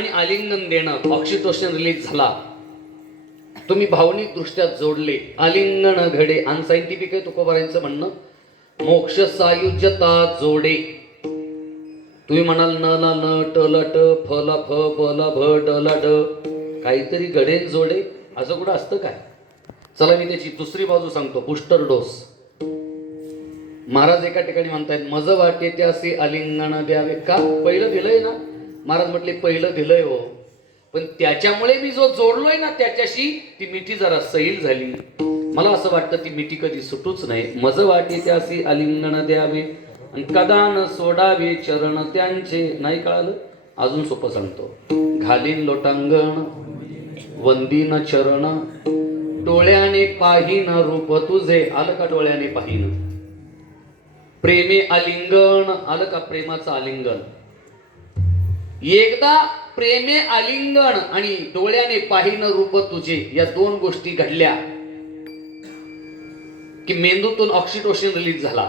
आणि आलिंगन देणं, ऑक्सिटोसिन रिलीज झाला, तुम्ही भावनिक दृष्ट्या जोडले, आलिंगन घडे. अनसायंटिफिक आहे तुकोबारांचं म्हणणं. मोक्ष सायुज्यता जोडे. तुम्ही म्हणाल न ला न ट ला ट फ ला फ ब ला भ ड ला ड, काहीतरी घडेन जोडे, असं कुठं असतं काय? चला मी त्याची दुसरी बाजू सांगतो. Booster dose. महाराज एका ठिकाणी म्हणतायत मज वाटे त्यासी आलिंगन द्यावे. का? पहिलं दिलंय ना. महाराज म्हटले पहिलं दिलंय हो, पण त्याच्यामुळे मी जो जोडलोय ना त्याच्याशी ती मिठी जरा सैल झाली. मला असं वाटतं ती मिठी कधी सुटूच नाही. मज वाटे त्यासी आलिंगन द्यावे आणि कदा न सोडावे चरण त्यांचे. नाही कळालं? अजून सोपं सांगतो. घालीन लोटांगण वंदीन चरण, डोळ्याने पाहीन रूप तुझे. आलं का? डोळ्याने पाहीन. प्रेमे आलिंगन. आलं का? प्रेमाचं आलिंगन. एकदा प्रेमे आलिंगन आणि डोळ्याने पाहीन रूप तुझे, या दोन गोष्टी घडल्या की मेंदूतून ऑक्सिटोसिन रिलीज झाला.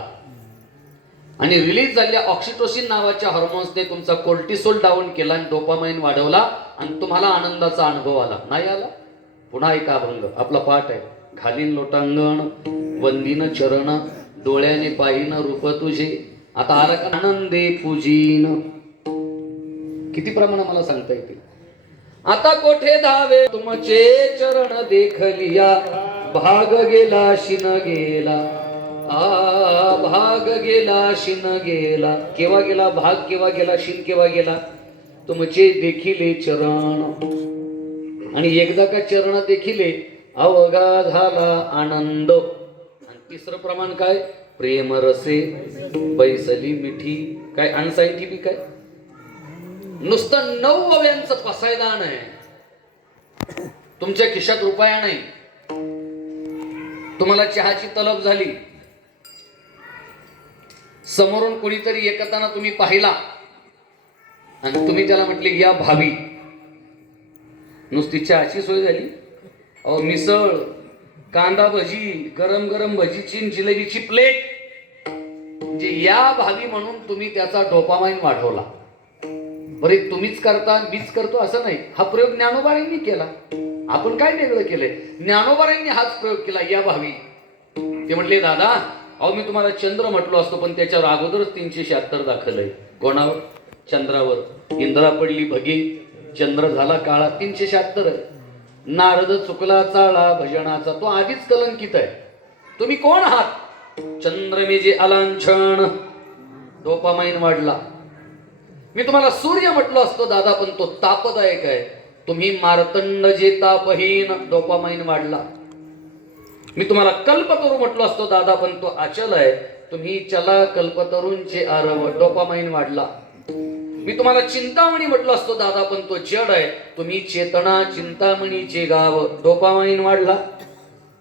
आणि रिलीज झालेल्या ऑक्सिटोसिन नावाच्या हार्मोन्सने तुमचा कोर्टिसोल डाऊन केला आणि डोपामाइन वाढवला आणि तुम्हाला आनंदाचा अनुभव आला. नाही आला? पुन्हा एका अभंग आपला पाठ आहे. घालीन लोटांगण वंदीन चरण, डोळ्याने पाहीन रूप तुझे. आता आला का? आनंदे पूजीन. किती प्रमाण मला सांगता येतील? आता कोठे धावे तुमचे चरण देखलिया, भाग गेला शिन गेला. भाग गेला शिन गेला. केव्हा गेला? भाग केव्हा गेला? शिन केव्हा गेला? तुमचे देखिले चरण. आणि एकदा का चरण देखिले अवघा झाला आनंद. आणि तिसरं प्रमाण काय? प्रेम रसे बैसली मिठी. काय अनसायंटिफिक आहे? नुसतं 9 अव्यांचं पसायदान आहे. तुमच्या खिशात रुपया नाही. तुम्हाला चहाची तलब झाली, समोरून कोणीतरी एकताना तुम्ही पाहिला आणि तुम्ही त्याला म्हटले या भावी. नुसती चहाची सोय झाली? अहो मिसळ, कांदा भजी, गरम गरम भजीची, जिलेबीची प्लेट. म्हणजे या भावी म्हणून तुम्ही त्याचा डोपामाइन वाढवला. बरे तुम्हीच करता मीच करतो असं नाही. हा प्रयोग ज्ञानोबारांनी केला. आपण काय वेगळं केलंय? ज्ञानोबारांनी हाच प्रयोग केला या भावी. ते म्हटले दादा अहो मी तुम्हाला चंद्र म्हटलो असतो, पण त्याच्यावर अगोदरच 376 दाखलय. कोणावर? चंद्रावर. इंद्रा पडली भगी, चंद्र झाला काळा. 376. नारद चुकला चाळा भजनाचा, तो आधीच कलंकित आहे. तुम्ही कोण आहात? चंद्र मे जे अलांछन, डोपामाइन वाढला. मी तुम्हाला सूर्य म्हटलो असतो दादा, पण तो तापदायक आहे. तुम्ही मार्तंड जे तापहीन, डोपामाइन वाढला. मी तुम्हाला कल्पतरू म्हटलो असतो दादा, पण तो अचल आहे. तुम्ही चला कल्पतरूंचे आरव, डोपामाइन वाढला. मी तुम्हाला चिंतामणी म्हटलो असतो दादा, पण तो जड आहे. तुम्ही चेतना चिंतामणीचे गाव, डोपामाइन वाढला.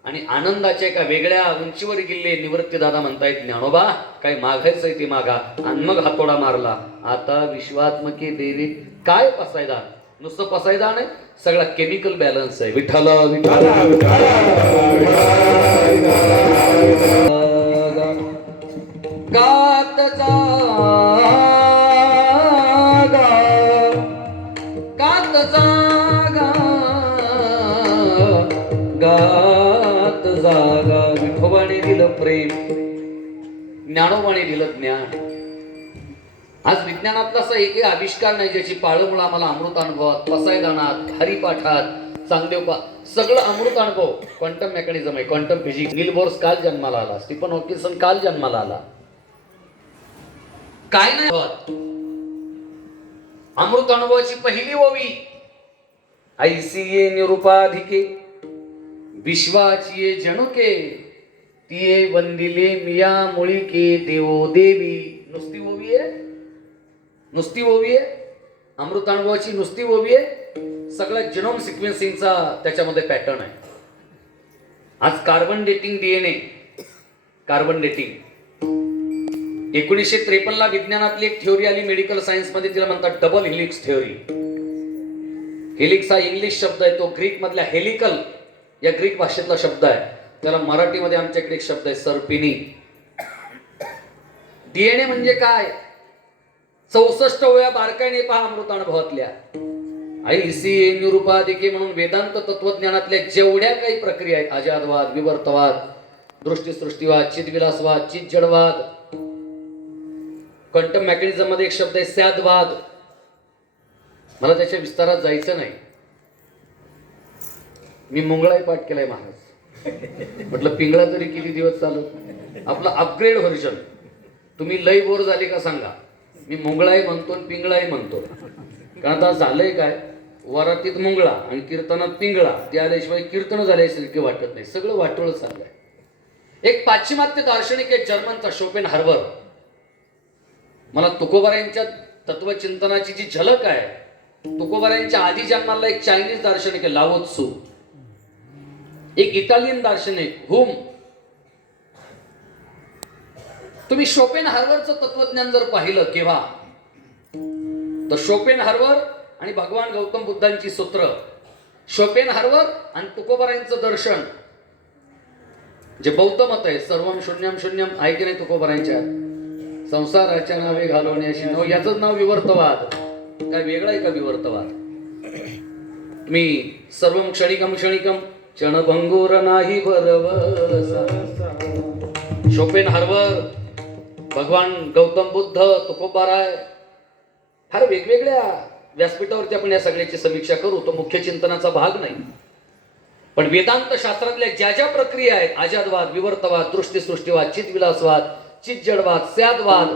आणि आनंदाच्या एका वेगळ्या उंचीवर गेले निवृत्ती दादा म्हणतायत ज्ञानोबा काय मागायचंय ते मागा. आणि मग हातोडा मारला. आता विश्वात्मके देवी. काय पसायदान? नुसतं पसायदान आहे, सगळा केमिकल बॅलन्स आहे. विठ्ठल विठ्ठल गात जागा, गात जागा, गात जागा. विठोबाने दिलं प्रेम, ज्ञानोबाने दिलं ज्ञान. आज विज्ञानातला असा एक आविष्कार नाही ज्याची पाळंमुळं आम्हाला अमृत अनुभवात, पसायदानात, हरिपाठात, चांगदेव सगळं अमृत अनुभव. क्वांटम मेकॅनिझम आहे, क्वांटम फिजिक्स. नील बोर्स काल जन्माला आला, स्टीफन हॉकिन्सन काल जन्माला आला. काय नाही होत. अमृत अनुभवाची पहिली ओवी ऐसिये निरुपाधिके, विश्वाची ये जणुके, तिये वंदिले मिया मुळीके देवो देवी. नुसती ओवी आहे, नुसती ओवी आहे. अमृत अनुभवाची नुसती ओवी आहे. सगळा जिनोम सिक्वेन्सिंगचा त्याच्यामध्ये पॅटर्न आहे. आज carbon dating DNA, carbon dating 1953 ला विज्ञानातली एक थ्योरी आली मेडिकल सायन्स मध्ये, तिला म्हणतात डबल हेलिक्स थ्योरी. हेलिक्स हा इंग्लिश शब्द आहे, तो ग्रीक मधला हेलिकल या ग्रीक भाषेतला शब्द आहे. त्याला मराठीमध्ये आमच्याकडे एक शब्द आहे सर्पिनी. डीएनए म्हणजे काय? 64 वेळा बारकाईने पहा अमृत अनुभवातल्या. ऐसी निरुपाधिके म्हणून वेदांत तत्वज्ञानातल्या जेवढ्या काही प्रक्रिया आहेत, अजादवाद, विवर्तवाद, दृष्टीसृष्टीवाद, चिदविलासवाद, चितजडवाद, क्वांटम मेकॅनिझम मध्ये एक शब्द आहे सॅदवाद. मला त्याच्या विस्तारात जायचं नाही. मी मुंगळाही पाठ केलाय महाराज. म्हटलं पिंगळा तरी किती दिवस चालू. आपला अपग्रेड व्हर्जन. तुम्ही लय बोर झाले का सांगा. मी मुंगळाही म्हणतो आणि पिंगळाही म्हणतो. कारण आता झालंय काय, वरातीत मुंगळा आणि कीर्तनात पिंगळा. ते आल्याशिवाय कीर्तन झाल्यासारखे वाटत नाही. सगळं वाटोळ चाललंय. एक पाश्चिमात्य दार्शनिक आहे जर्मनचा शोपेनहार्वर. मला तुकोबारायांच्या तत्वचिंतनाची जी झलक आहे, तुकोबारायांच्या आधी जन्माला एक चायनीज दार्शनिक आहे लाओ त्सू, एक इटालियन दार्शनिक हुम. तुम्ही शोपेनहार्वरचं तत्वज्ञान जर पाहिलं केव्हा, तर शोपेनहार्वर आणि भगवान गौतम बुद्धांची सूत्र, शोपेनहार्वर आणि तुकोबारायांचं दर्शन, जे बौद्ध मत आहे, सर्वम शून्यम शून्यम आहे की नाही तुकोबारायांच्या, संसाराच्या नावे घालवण्याशी नव, याच नाव विवर्तवाद. काय वेगळा आहे का विवर्तवाद? मी सर्वम क्षणिकम क्षणिकम क्षणभंगुर नाही भरवसा. शोपेनहार्वर, भगवान गौतम बुद्ध, तुकोबाराय, फार वेगवेगळ्या व्यासपीठावरती आपण या सगळ्याची समीक्षा करू. तो मुख्य चिंतनाचा भाग नाही. पण वेदांत शास्त्रातल्या ज्या ज्या प्रक्रिया आहेत, अजादवाद, विवर्तवाद, दृष्टीसृष्टीवाद, चितविलासवाद, चितजडवाद, सॅदवाद,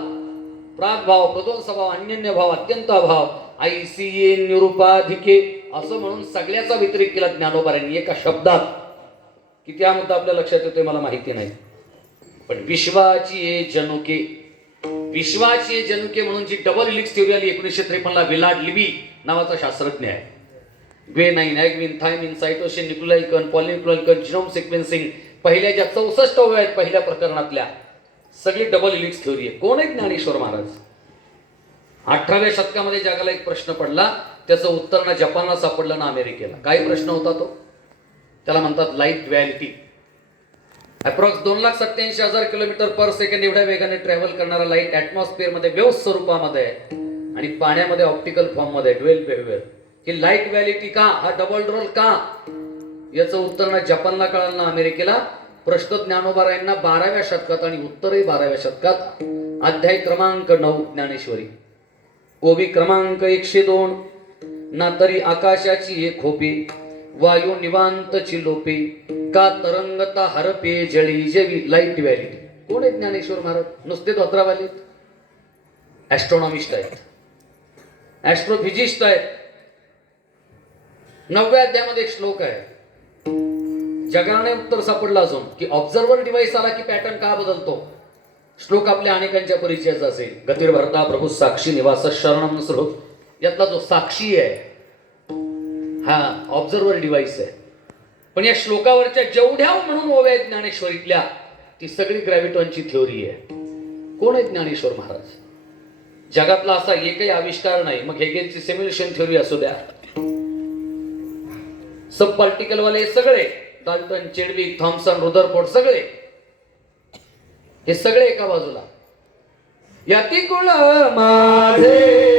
प्रागभाव, प्रध्वंसभाव, अन्यन्यभाव, अत्यंतभाव, ऐसी निरुपाधिके, असं म्हणून सगळ्याचा व्यतिरेक केला ज्ञानोबारांनी एका शब्दात. किती हा मुद्दा आपल्या लक्षात येतोय मला माहिती नाही. पण विश्वाची जनुके, विश्वाची जनुके म्हणून जी डबल हेलिक्स थेoरी आली 1953 ला, विलाड लिबी नावाचा शास्त्रज्ञ आहे. ग्वेनाइन, ॲग्विन, थायमिन, सायटोसिन, न्यूक्लियोटाइड कण, पॉलिन्यूक्लियोटाइड कण, जीनोम सिक्वेन्सिंग, पहिल्या ज्या 64 अवयव आहेत पहिल्या प्रकरणातल्या, सगळी डबल हेलिक्स थेoरी आहे. कोण आहे ज्ञानेश्वर महाराज? 18व्या शतकामध्ये जगाला एक प्रश्न पडला, त्याचं उत्तर ना जपानला सापडलं ना अमेरिकेला. काय प्रश्न होता तो? त्याला म्हणतात लाईट ड्युअॅलिटी. अप्रॉक्स 2,87,000 किलोमीटर पर सेकंड एवढ्या वेगाने ट्रॅव्हल करणारा लाईट ॲटमॉस्फिअर मध्ये वेव्ह स्वरूपामध्ये आहे आणि पाण्यामध्ये ऑप्टिकल फॉर्म मध्ये ड्युएल बिहेवियर. ही लाईट ड्युअॅलिटी का, हा डबल रोल का, याचं उत्तर ना जपानला कळलं ना अमेरिकेला. प्रश्न ज्ञानोबारायांना 12व्या शतकात आणि उत्तरही 12व्या शतकात. अध्याय क्रमांक 9 ज्ञानेश्वरी, ओबी क्रमांक 102. ना तरी आकाशाची एक खोपी, वायू निवांत चिलोपे, का तरंगता हरपे जळी जेवी. लाईट ड्युअॅलिटी. कोण आहेत ज्ञानेश्वर महाराज? नुसते धोत्रावाले? ऍस्ट्रॉनॉमिस्ट आहेत, ऍस्ट्रोफिजिस्ट आहेत. 9व्या अध्यायामध्ये एक श्लोक आहे, जगाने उत्तर सापडलं अजून, की ऑब्झर्वर डिव्हाइस आला की पॅटर्न का बदलतो. श्लोक आपल्या अनेकांच्या परिचयाचा असेल. गतिर्भरता प्रभू साक्षी निवास शरणम स्रोत. यातला जो साक्षी आहे हा ऑब्झर्वर डिव्हाइस आहे. पण या श्लोकावरच्या जेवढ्या म्हणून ओव्या ज्ञानेश्वरीतल्या, ती सगळी ग्रॅव्हिटॉनची थेoरी आहे. कोण आहे ज्ञानेश्वर महाराज? जगातला असा एकही आविष्कार नाही. मग हेगेलची सिम्युलेशन थेoरी असू द्या, सब पार्टिकल वाले सगळे, डाल्टन, चेडविक, थॉम्सन, रुदरफोर्ड, सगळे हे सगळे एका बाजूला. याती कुळ माझे